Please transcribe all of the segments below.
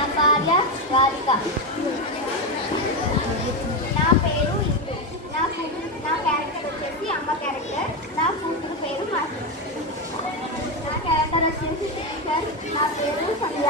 నా భార్య రాధిక. నా పేరు ఇందు. నా క్యారెక్టర్ వచ్చేసి అమ్మ క్యారెక్టర్. నా కూతురు పేరు మాసి. నా క్యారెక్టర్ వచ్చేసి టీచర్. నా పేరు సంధ్య.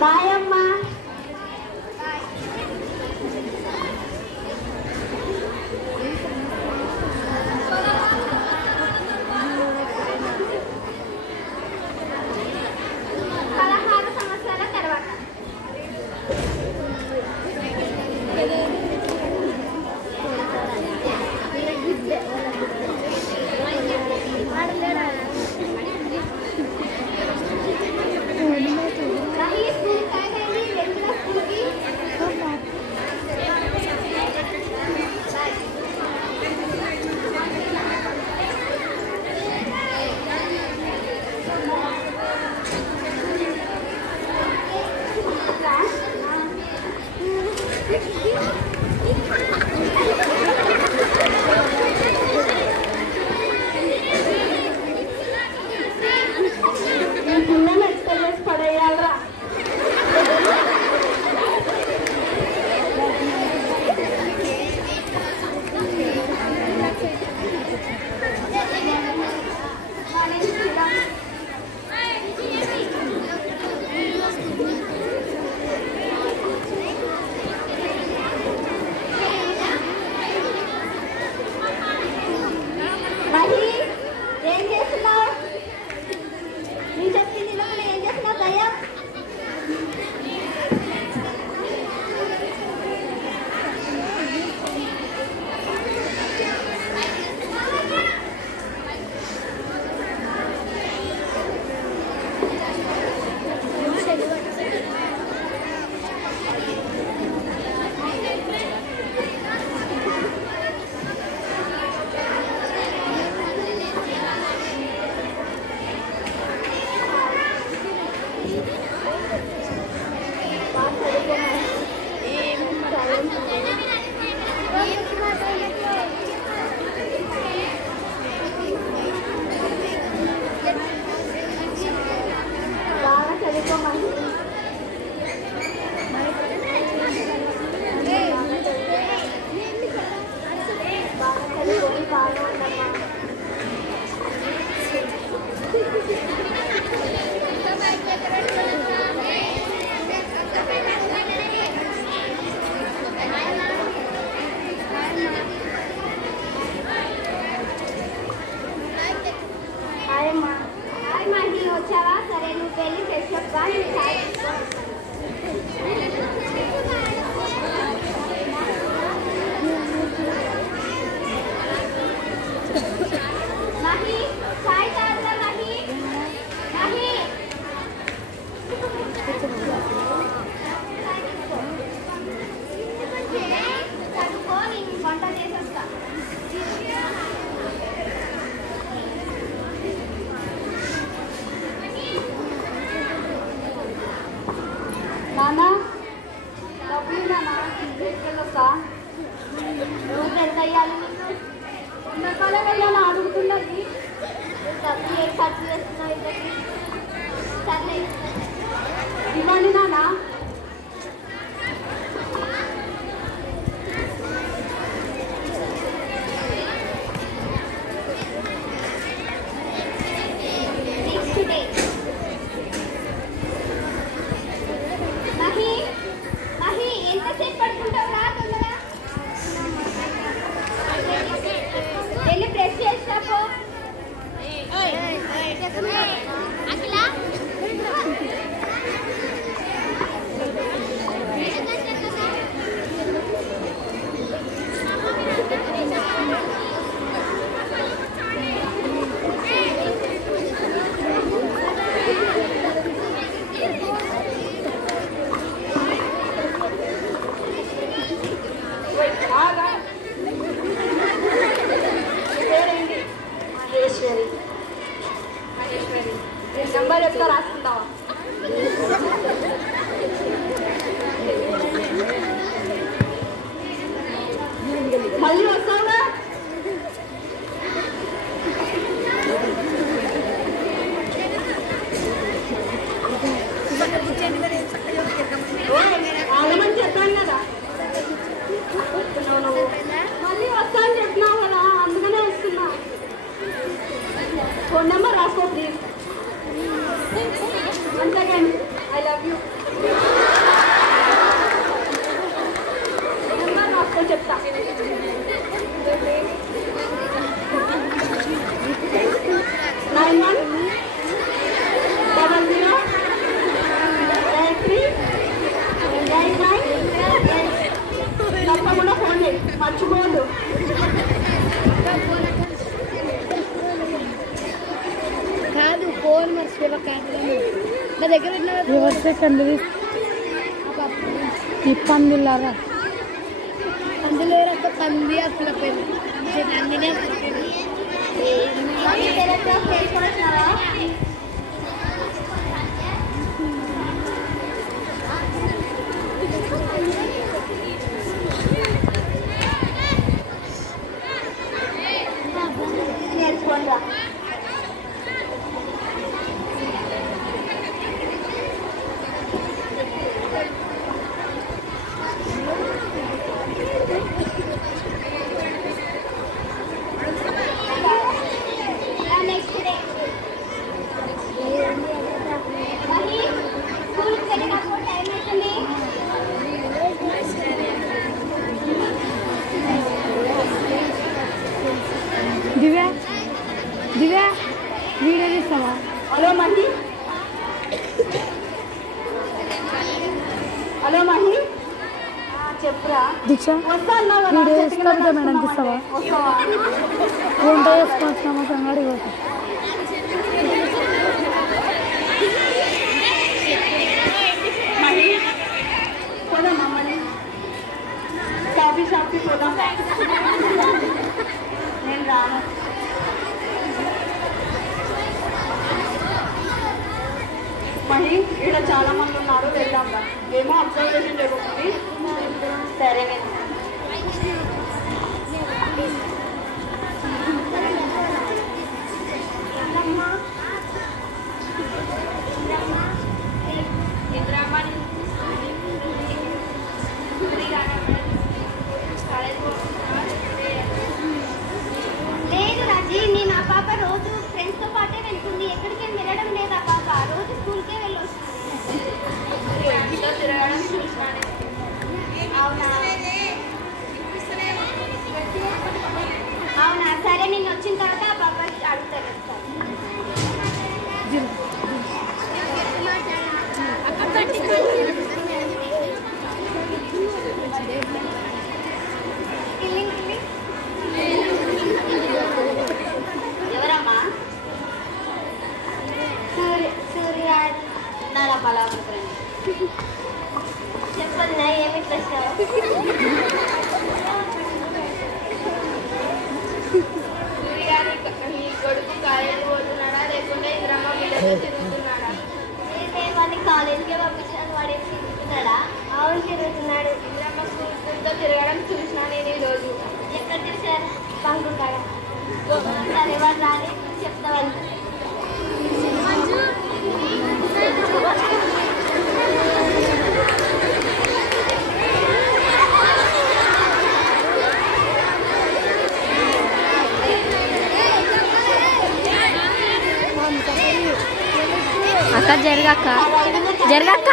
బాయ్ అమ్మా. వచ్చావా? సరే నువ్వు వెళ్ళి ఫ్రెష్ అప్ గా నేను చాయ్ नहीं चाय తాగుతా नहीं नहीं చదువుకో నేను వంట చేసేస్తా నానా డబ్బులు నానా తీసుకెళ్ళొస్తా రోజు ఎంత అయ్యాలి నీకు ఎండాకాలం వెళ్ళాలని అడుగుతున్నది డబ్బులు ఏ ఖర్చు చేస్తున్నావు ఇద్దరికి సర్లే ఇవ్వండి నానా వెళ్ళి ప్రెస్ చేసినాపో నా దగ్గర ఎవరితే కండి ఈ పందిలారా పందులేరక్క పంది అసలు పేరు నందినే నేర్చుకోండి దివ్య దివ్య వీడియో తీస్తావా? హలో మహి హలో మహి చెప్పురా దీక్ష వీడియో వేసుకుంటా మేడం తీస్తావా? వంట వేసుకొచ్చినామా సంగడి పోతా పోదామా మరి కాఫీ షాప్కి పోదాం నేను రాను మహి ఇక్కడ చాలా మంది ఉన్నారు వెళ్దాం రా ఏమో అబ్జర్వేషన్ జరుగుతుంది సరే నేను లేదు రాజీ నేను ఆ పాప రోజు ఫ్రెండ్స్తో పాటే వెళ్తుంది ఎక్కడికి వెళ్ళడం లేదు ఆ పాప రోజు స్కూల్కే తిరగడం చూసినాను అవునా అవునా సరే నేను వచ్చిన తర్వాత ఆ పాప అడుగుతాను ఎవరమ్మా సూర్య చెప్పండి ఏమి ప్రశ్న నీ కొడుకు కాలేజీ పోతున్నాడా లేకుంటే ఇంద్రమ్మ బిడ్డతో తిరుగుతున్నాడా? వాడిని కాలేజీకే పంపించాను వాడు ఏం తిరుగుతున్నాడా? అవును తిరుగుతున్నాడు. ఇంద్రమ్మ స్కూల్తో తిరగడం చూసినా నేను ఈరోజు. ఎక్కడ తిరిగారు? బంకు కాడ. సరే వాడు రాని చెప్తాను. అక్క జరగక్క జరగక్క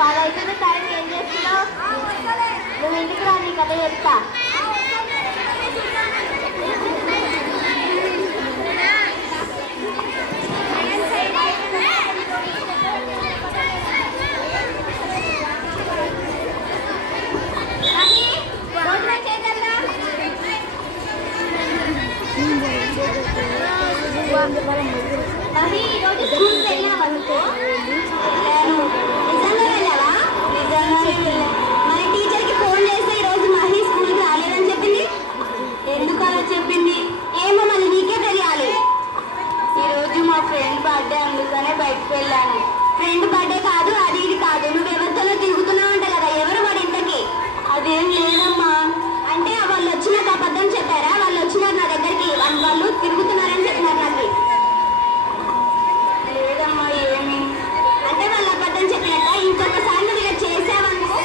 పదైతే టైం ఏం చేస్తున్నావు? నువ్వు ఇంటికి రా నీ కథ చెప్తా. ఈరోజు స్కూల్కి వెళ్ళావు అనుకో. నిజంగా వెళ్ళావా? నిజంగా మన టీచర్కి ఫోన్ చేస్తే ఈరోజు మహి స్కూల్కి రాలేదని చెప్పింది. ఎందుకు అలా చెప్పింది ఏమో మళ్ళీ నీకే తెలియాలి. ఈరోజు మా ఫ్రెండ్ బర్త్డే అందుకనే బయటకు వెళ్ళాను. ఫ్రెండ్ బర్త్డే కాదు అది ఇది కాదు, నువ్వు ఎవరితోనో తిరుగుతున్నావు అంట కదా, ఎవరు వాడి ఇంతకి? అదేం లేదమ్మా. అంటే వాళ్ళు వచ్చినాక అబద్ధం చెప్పారా? వాళ్ళు వచ్చినారు నా దగ్గరికి, వాళ్ళు తిరుగుతున్నారని చెప్పినారు నాకు. లేదమ్మా ఏమి అంటే వాళ్ళు అబద్ధం చెప్పినట్ట. ఇంకొకసారి నువ్వు ఇలా చేసావనుకో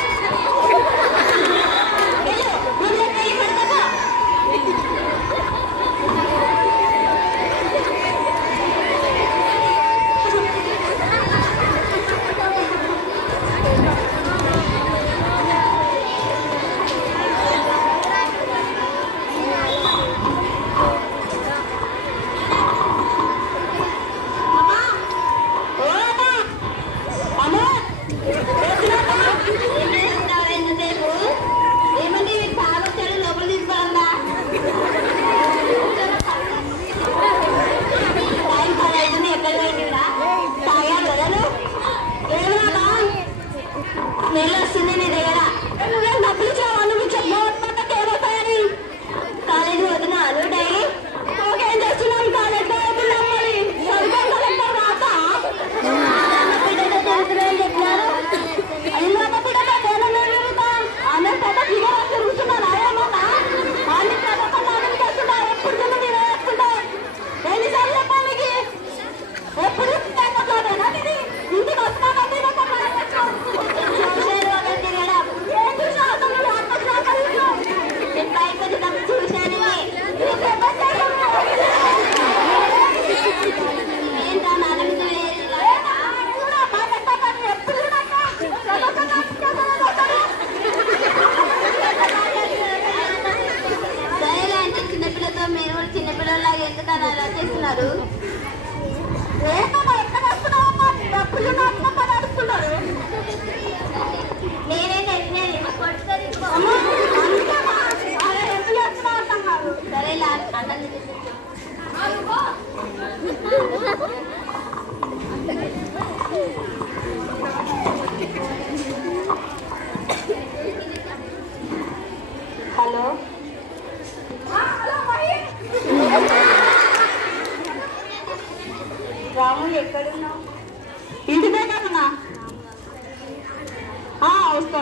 అలా చేస్తున్నారు? నేనే సరే అన్నది హలో రాము ఎక్కడున్నావు? ఇంటి దగ్గరనా? వస్తా.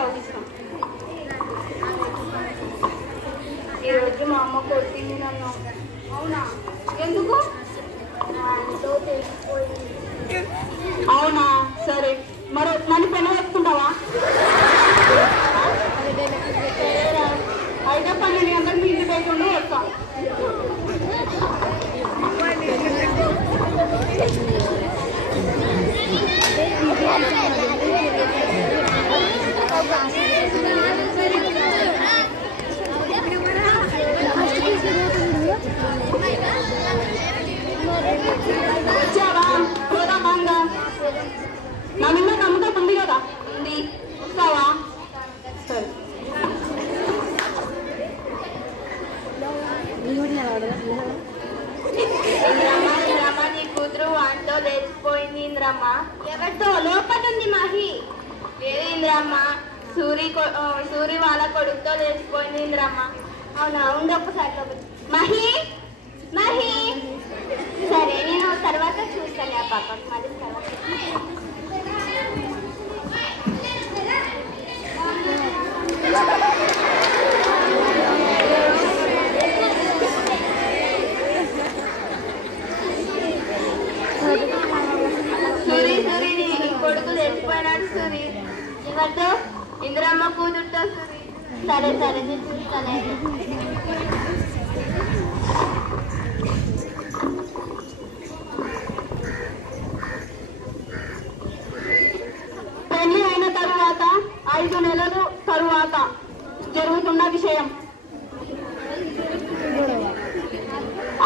ఈరోజు మా అమ్మ కొట్టింది నన్ను. అవునా? ఎందుకు? అవునా? సరే, మరి నన్ను పెన వేసుకుంటావా? అయితే 12 గంటలకు మీ ఇంటి దగ్గర ఉండి వస్తా. వచ్చావా? పోదామాంగా. నా మీద నమ్మకం ఉంది కదా? ఉంది. వస్తావా? సరే. ఇంద్రమ్మ నీ కూతురు వాటితో లేచిపోయింది. ఇంద్రమ్మ ఎవరితో? లోపల ఉంది మాహి. వేరే ఇంద్రమ్మ సూరి వాళ్ళ కొడుకుతో లేచిపోయింది. ఇంద్రమ్మ అవునా? ఉంది ఒక్కసారి మహి మహి. సరే, నేను తర్వాత చూస్తాను. ఆ పాపకు మళ్ళీ తర్వాత. సూరి నీ కొడుకు తెచ్చిపోయినాడు. సూరి ఎవరితో? ఇంద్రమ్మ కూతురుతో. సూరి సరే నేను చూస్తాను. పెళ్లి అయిన తరువాత 5 నెలలు తరువాత జరుగుతున్న విషయం.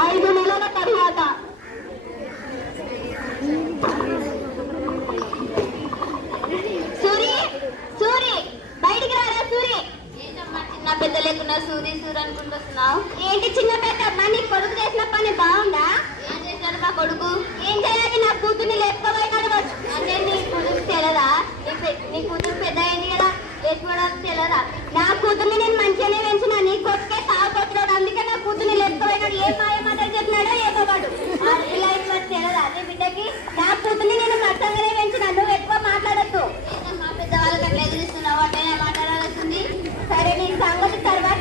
5 నెలల తరువాత సూరి బయటికి రారా. సూరి చిన్న పెద్ద లేకున్నా సూరి అనుకుంటున్నావు ఏంటి? చిన్న పెద్ద అమ్మా, నీ కొడుకు చేసిన పని బాగుందా? ఏం చేశాడు మా కొడుకు? ఏం చేయాలి? నా కూతుర్ని లేకపోయినాడు. అంటే నీ కూతురు తెలదా? నీ కూతురు పెద్ద అయింది కదా, లేకపోవడానికి తెలదా? నా కూతుర్ని నేను మంచిగానే పెంచినా. నీ కొడుకే తాగుతున్నాడు, అందుకే నా కూతుర్ని లేకపోయినాడు. ఏ మాయ మాటలు చెప్పినాడో ఏమోవాడు. ఇలా ఇట్లా తెలదా నీ బిడ్డకి? నా కూతుర్ని నేను కష్టంగానే పెంచినా. నువ్వు ఎక్కువ మాట్లాడద్దు. మా పెద్దవాళ్ళకి అట్లా ఎదురుస్తున్నావు అంటే మాట్లాడాల్సింది. సరే, నీ సంగతి తర్వాత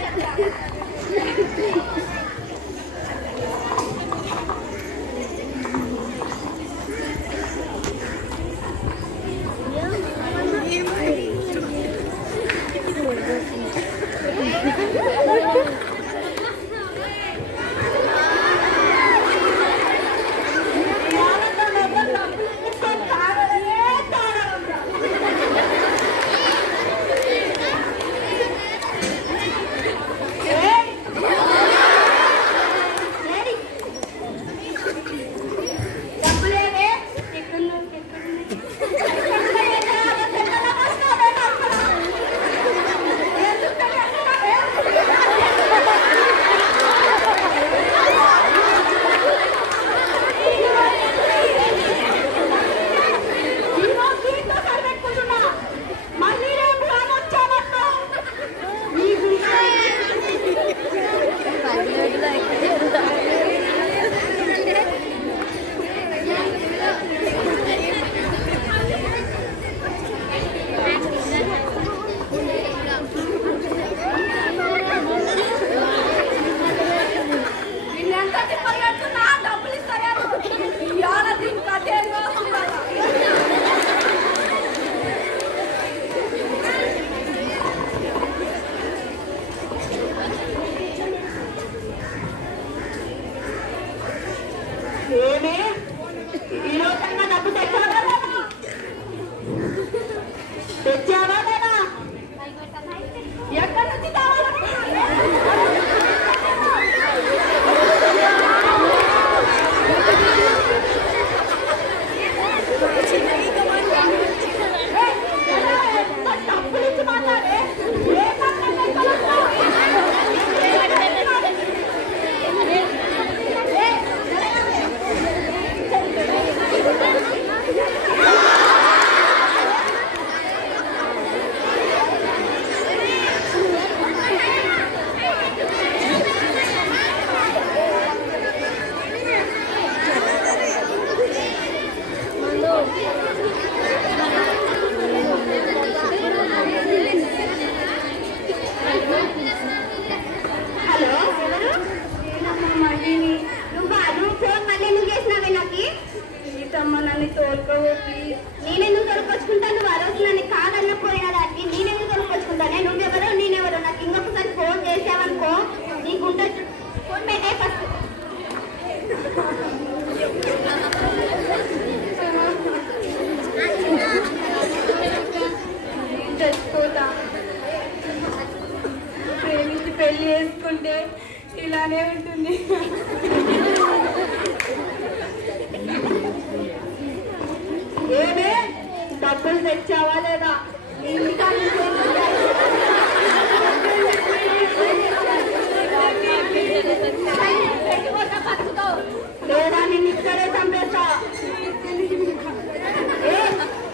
ఇక్కడే చంపేస్తా.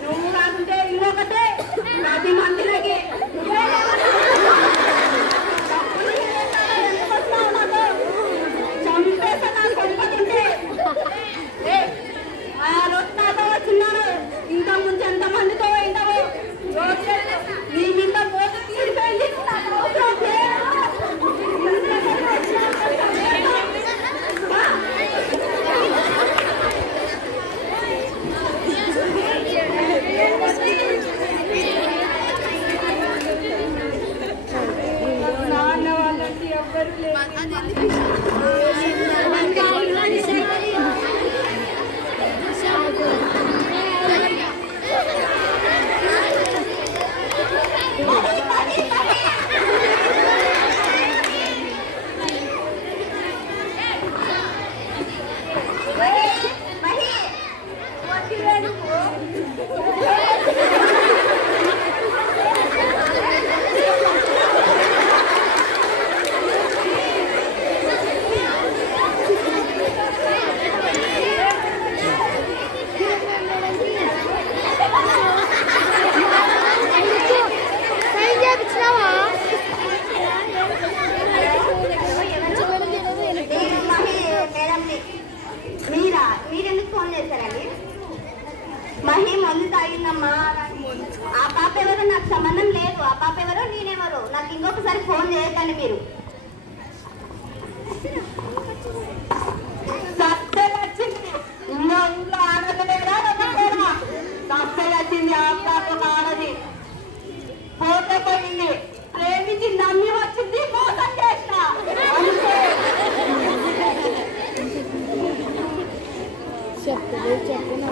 నువ్వు కాకుంటే ఇంకొకటే 10 మందిలకి చంపేస్తా. నా కొడుకుంటే ఆ రోజు నాతో వచ్చిన్నాడు. ఇంత ముందు ఎంత మందితో పోయింటావు. నీ మీద మోత తీరిపోయింది. నాన్న వాళ్ళంటే ఎవ్వరు లేదు. మీరెందుకు ఫోన్ చేశారండి? మహి మందు తాగిందమ్మా. ఆ పాప ఎవరో నాకు సంబంధం లేదు. ఆ పాప ఎవరో నేనెవరో నాకు ఇంకొకసారి ఫోన్ చేయకండి మీరు. సత్తే వచ్చింది ఇంట్లో ఆడలేదా? సత్తే వచ్చింది. ఆ పాప ఆడది పోతే పోయింది. ప్రేమించి నమ్మి వచ్చింది. మోసం చేసిన చెప్పలేదు చెప్పిన